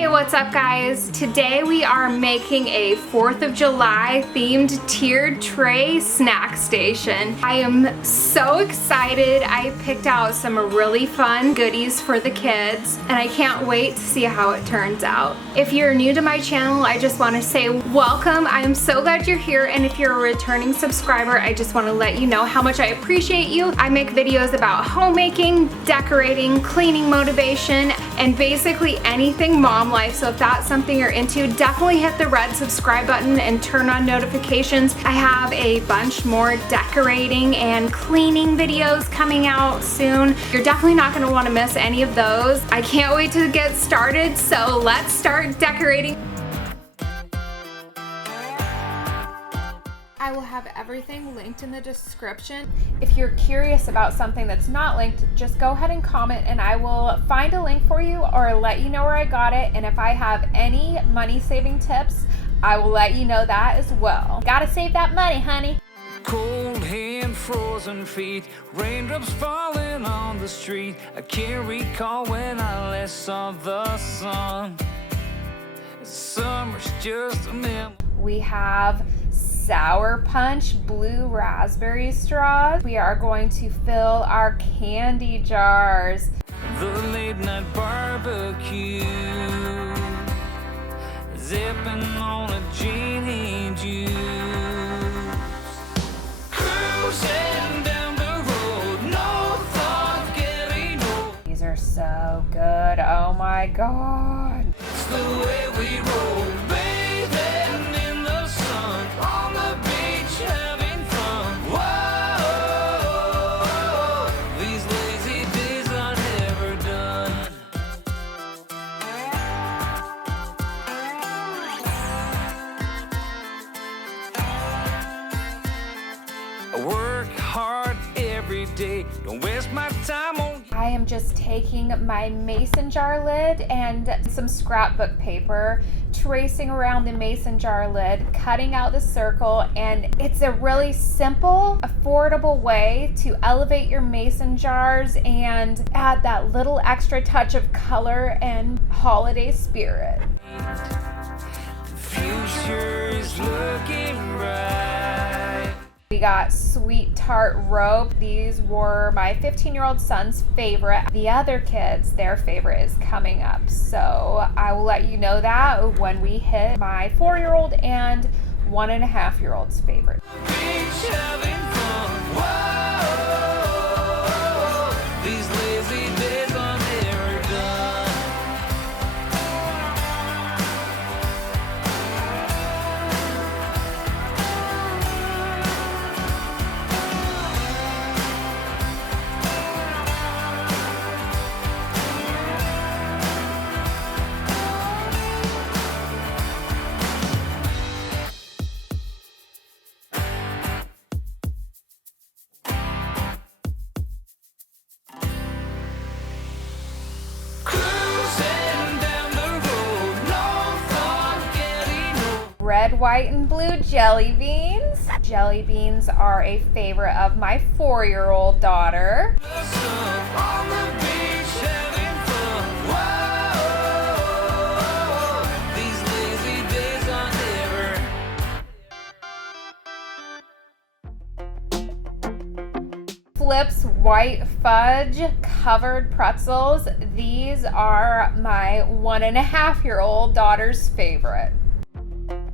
Hey, what's up guys? Today we are making a 4th of July themed tiered tray snack station. I am so excited. I picked out some really fun goodies for the kids and I can't wait to see how it turns out. If you're new to my channel, I just want to say welcome. I am so glad you're here, and if you're a returning subscriber, I just want to let you know how much I appreciate you. I make videos about homemaking, decorating, cleaning motivation, and basically anything mom life, so if that's something you're into, definitely hit the red subscribe button and turn on notifications. I have a bunch more decorating and cleaning videos coming out soon. You're definitely not going to want to miss any of those. I can't wait to get started, so let's start decorating. I will have everything linked in the description. If you're curious about something that's not linked, just go ahead and comment and I will find a link for you or let you know where I got it. And if I have any money saving tips, I will let you know that as well. Gotta save that money, honey. Cold hand, frozen feet, raindrops falling on the street. I can't recall when I last saw the sun. Summer's just a memory. We have sour punch blue raspberry straws. We are going to fill our candy jars. The late night barbecue, zipping on a genie juice, cruising down the road, no thought getting old. These are so good. Oh my god. It's the way we roll, bathing in the sun, on the beach having fun. Whoa, these lazy days are never done. I work hard every day, don't waste my time on. I am just taking my mason jar lid and some scrapbook paper, tracing around the mason jar lid, cutting out the circle, and it's a really simple, affordable way to elevate your mason jars and add that little extra touch of color and holiday spirit. The future is looking bright. We got sweet tart rope. These were my 15-year-old son's favorite. The other kids, their favorite is coming up. So I will let you know that when we hit my 4-year-old and 1.5-year-old's favorite. Beach having fun. Whoa, these lazy days are never done. Red, white, and blue jelly beans. Jelly beans are a favorite of my 4-year-old daughter. On the beach having fun. Whoa, these lazy days are never. Flips white fudge covered pretzels. These are my 1.5-year-old daughter's favorite.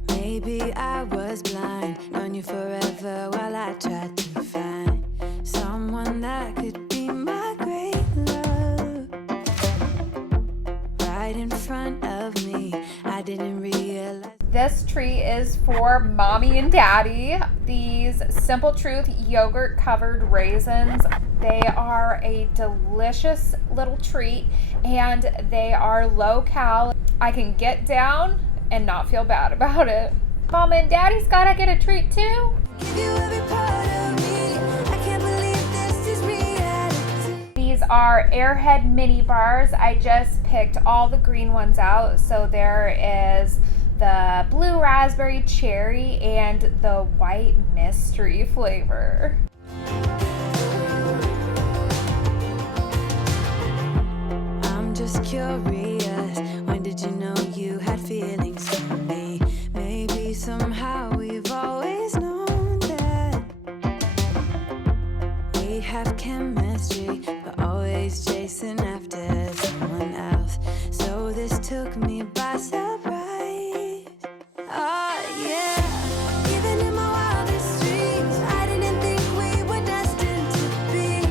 Maybe I was blind, known you forever while I tried to find someone that could be my great love. Right in front of me, I didn't realize. This treat is for mommy and daddy. These Simple Truth yogurt covered raisins. They are a delicious little treat and they are low cal. I can get down and not feel bad about it. Mama and daddy's gotta get a treat too. Give you every part of me. I can't believe this is reality. These are Airhead mini bars. I just picked all the green ones out. So there is the blue raspberry cherry and the white mystery flavor. I'm just curious, when did you know this took me by surprise. Oh yeah, even in my wildest dreams, I didn't think we were destined to be.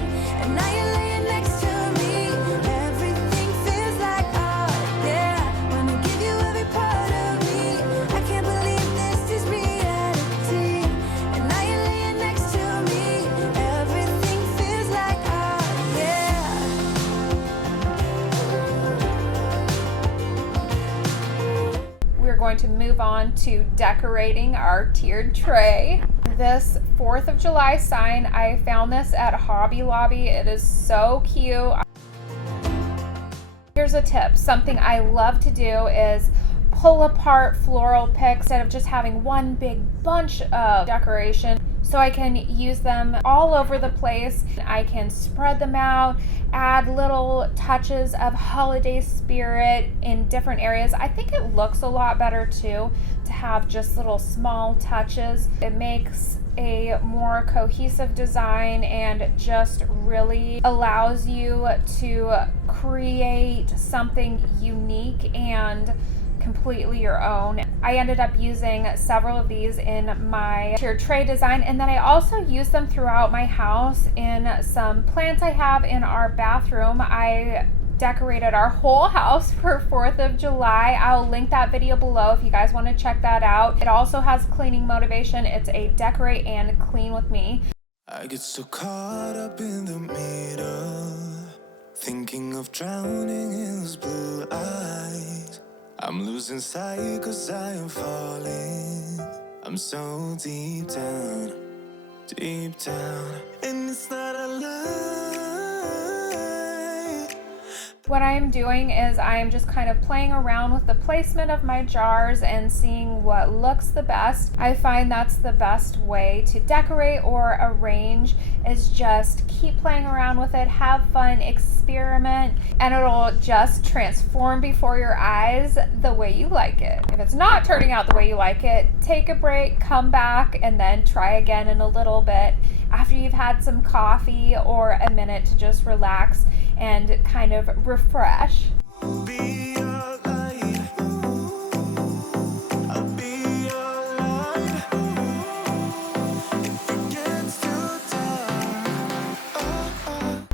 And now you're laying next to me. Everything feels like oh yeah. Wanna give you every part of me. I can't believe this is reality. And now you're laying next to me. Everything feels like oh yeah. We're going to move on to decorating our tiered tray. This 4th of July sign, I found this at Hobby Lobby. It is so cute. Here's a tip. Something I love to do is pull apart floral picks instead of just having one big bunch of decoration, so I can use them all over the place. I can spread them out, add little touches of holiday spirit in different areas. I think it looks a lot better too to have just little small touches. It makes a more cohesive design and just really allows you to create something unique and completely your own. I ended up using several of these in my tiered tray design, and then I also use them throughout my house in some plants I have in our bathroom. I decorated our whole house for 4th of July. I'll link that video below if you guys want to check that out. It also has cleaning motivation. It's a decorate and clean with me. I get so caught up in the middle, thinking of drowning in those blue eyes. I'm losing sight 'cause I am falling. I'm so deep down, and it's not a lie. What I am doing is I am just kind of playing around with the placement of my jars and seeing what looks the best. I find that's the best way to decorate or arrange, is just keep playing around with it, have fun, experiment, and it'll just transform before your eyes the way you like it. If it's not turning out the way you like it, take a break, come back, and then try again in a little bit after you've had some coffee or a minute to just relax and kind of refresh. Be your light. I'll be your light. If it gets too dark.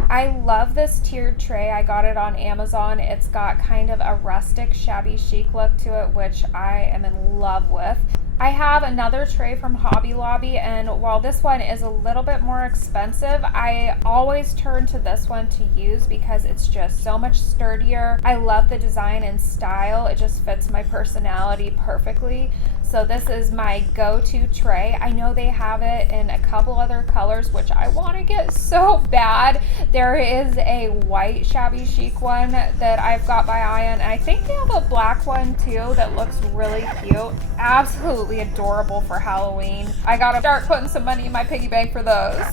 I love this tiered tray. I got it on Amazon. It's got kind of a rustic, shabby chic look to it, which I am in love with. I have another tray from Hobby Lobby, and while this one is a little bit more expensive, I always turn to this one to use because it's just so much sturdier. I love the design and style. It just fits my personality perfectly. So this is my go-to tray. I know they have it in a couple other colors, which I want to get so bad. There is a white shabby chic one that I've got my eye on. I think they have a black one too that looks really cute. Absolutely adorable for Halloween. I gotta start putting some money in my piggy bank for those.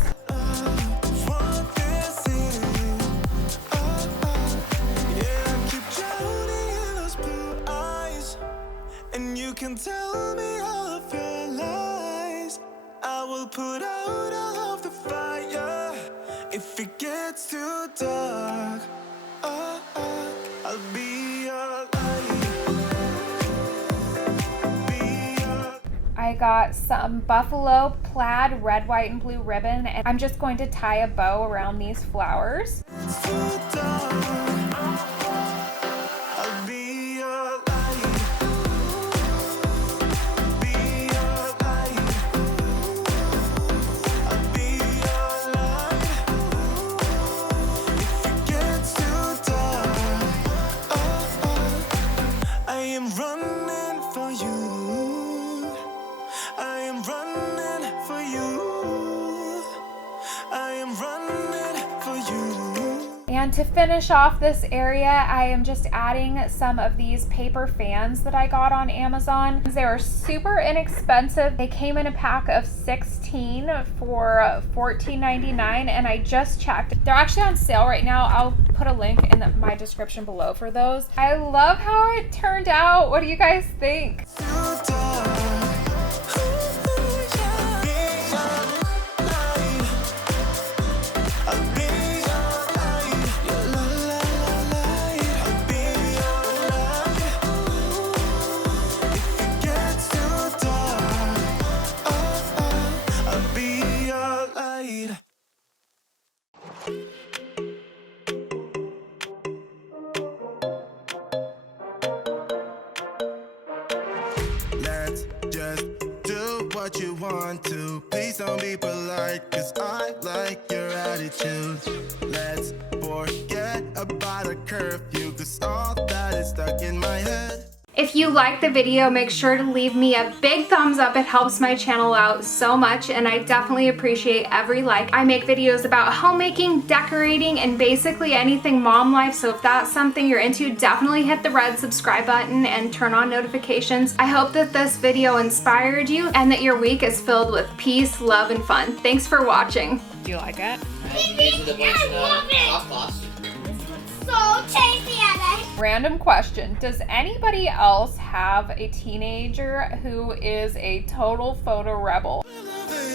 You can tell me all of your lies. I will put out all of the fire if it gets too dark. I'll be your light. I got some buffalo plaid red, white, and blue ribbon, and I'm just going to tie a bow around these flowers. It's too dark. I'll be your light. And to finish off this area, I am just adding some of these paper fans that I got on Amazon. They were super inexpensive. They came in a pack of 16 for $14.99, and I just checked. They're actually on sale right now. I'll put a link in my description below for those. I love how it turned out. What do you guys think? what you want to. Please don't be polite, cause I like your attitude. Let's forget about a curfew, cause all that is stuck in my head. If you liked the video, make sure to leave me a big thumbs up. It helps my channel out so much, and I definitely appreciate every like. I make videos about homemaking, decorating, and basically anything mom life, so if that's something you're into, definitely hit the red subscribe button and turn on notifications. I hope that this video inspired you and that your week is filled with peace, love, and fun. Thanks for watching. Do you like it? I love it. So tasty, Abby. Random question. Does anybody else have a teenager who is a total photo rebel? Loving